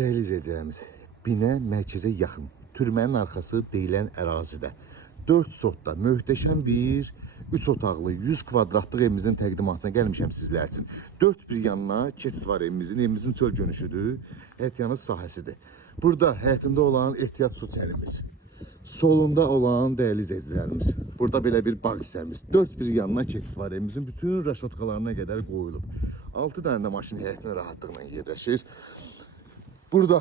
Değerli izleyicilerimiz, bina mərkəzə yaxın, türmənin arxası deyilən ərazidə 4 sotda möhtəşəm bir 3 otaqlı 100 kvadratlıq evimizin təqdimatına gəlmişəm sizlər üçün. 4 bir yanına keçid var evimizin çöl gönüşüdür, həyətyanız sahəsidir. Burada həyətində olan ehtiyat su çərimiz, solunda olan değerli izleyicilerimiz, burada belə bir bağ hissəmiz, 4 bir yanına keçid var evimizin, bütün raşotkalarına qədər qoyulub. 6 dənə də maşın həyətinə rahatlıqla yerləşir. Burada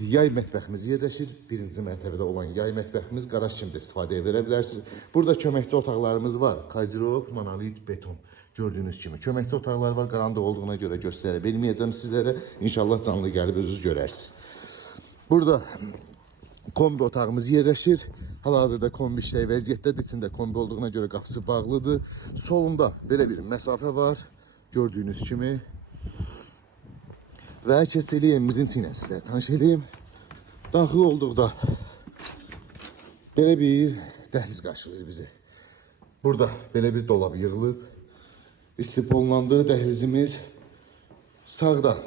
yay mətbəximiz yerləşir. Birinci mərtəbədə olan yay mətbəximiz, qaraj kimi də istifadəyə verə bilərsiniz. Burada köməkçi otaqlarımız var. Kazirok, monolit, beton. Gördüyünüz kimi köməkçi otaqlar var. Qaranlıq olduğuna görə göstərə bilməyəcəm sizlərə. İnşallah canlı gəlib özünüz görərsiniz. Burada kombi otağımız yerləşir. Hal-hazırda kombi işləyə vəziyyətdədir. İçində kombi olduğuna görə qapısı bağlıdır. Solunda belə bir məsafə var. Gördüyünüz kimi. Və keçilik evimizin içinə sizlərə tanış edeyim. Daxil olduqda belə bir dəhliz qarşılayır bizi. Burada belə bir dolab yığılıb. İstipollandı dəhlizimiz. Sağda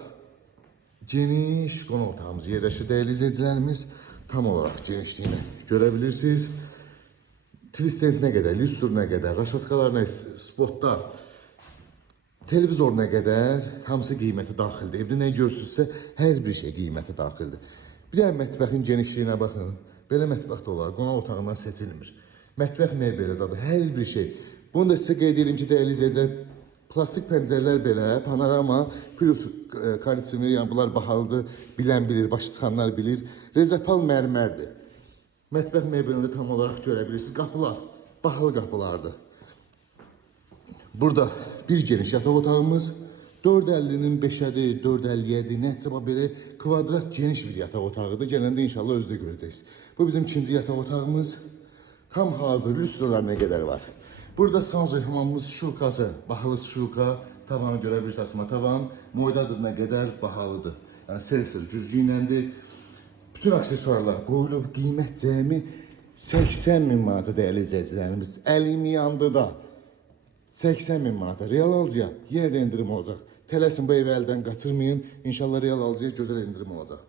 geniş qonaq otağımız yerləşir. Dəyərli izləyicilərimiz, tam olaraq genişliyini görə bilirsiniz. Tvistentinə qədər, lüstruna qədər, raşotkalarına, spotda, televizoruna qədər hamısı qiyməti daxildir. Evdə nə görürsünüzsə, hər bir şey qiyməti daxildir. Bir də mətbəxin genişliyinə baxın. Belə mətbəx də olar, qonaq otağından seçilmir. Mətbəx mebeli zadı, hər bir şey. Bunu da sizə qeyd edim ki, dəyərli izləyicilər, plastik pəncərələr belə, panorama, plus kalitsimir, yəni bunlar bahalıdır, bilən bilir, başı çıxanlar bilir. Rezapal mərmərdir. Mətbəx mebelini tam olaraq görə bilirsiniz. Qapılar, bahalı qapılardır. Burada bir geniş yataq otağımız, 4.50'nin 5'ədir, 4.57, nəticə belə kvadrat geniş bir yataq otağıdır. Gələndə inşallah özdə görəcəksiniz. Bu bizim ikinci yataq otağımız. Tam hazır, lüstralarına qədər var. Burada sanzoy hamamımız şulkası, bahalı şulka, tavanı görə bilirsiniz, asma tavan, moydadırına qədər bahalıdır. Yəni sel-sel cüzgünləndir. Bütün aksesuarlar qoyulub, qiymət cəmi 80.000 manata dəyərli izləyicilərimiz. Əlim yandı da. 80.000 manata real alıcıya yenə də indirim olacaq. Tələsin bu evi əldən qaçırmayın. İnşallah real alıcıya gözəl indirim olacaq.